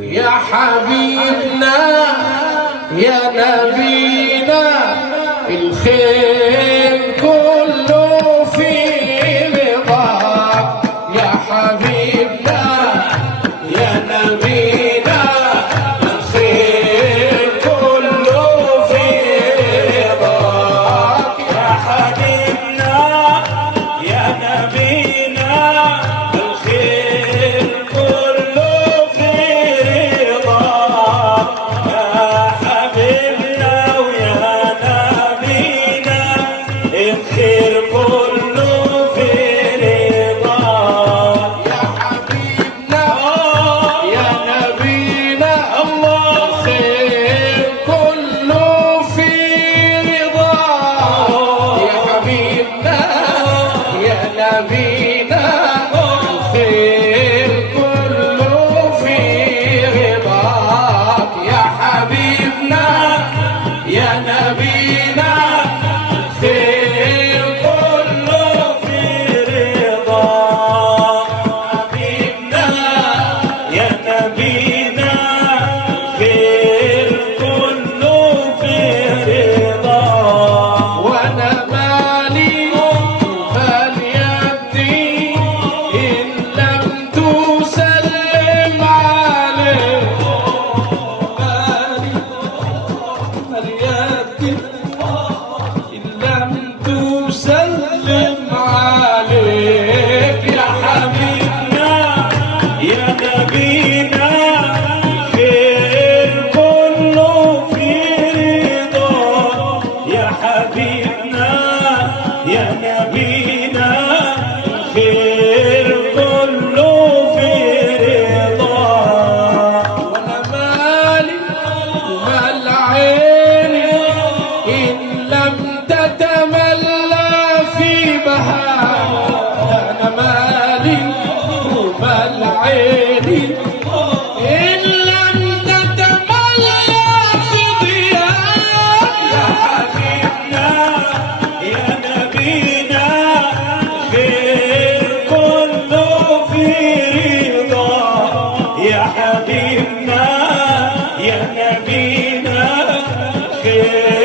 يا حبيبنا يا نبينا الخير كله في رضاك. يا حبيبنا يا نبينا الخير كله في رضاك. يا حبيبنا يا نبينا الخير كله في رضاك. يا حبيبنا ويا نبينا الخير كله في رضاك. يا حبيبنا يا نبينا الخير كله في رضاك. يا حبيبنا يا نبينا الخير كله في رضاك. يا حبيبنا يا نبينا الخير كله في رضاك. حبيبنا يا نبينا الخير كله في رضاك. وانا مالي مال يدي ان لم تسلم عليه. مالي مال يدي ان لم تسلم عليك. يا حبيبنا يا نبينا الخير كله في رضاك. يا حبيبنا يا نبينا الخير كله في رضاك. وانا مالي ومال عيني ان لم تتملى في بهاء. انا مالي ومال عيني ان لم تتملى في ضياء. يا حبيبنا يا نبينا الخير كله في رضاك. يا حبيبنا يا نبينا الخير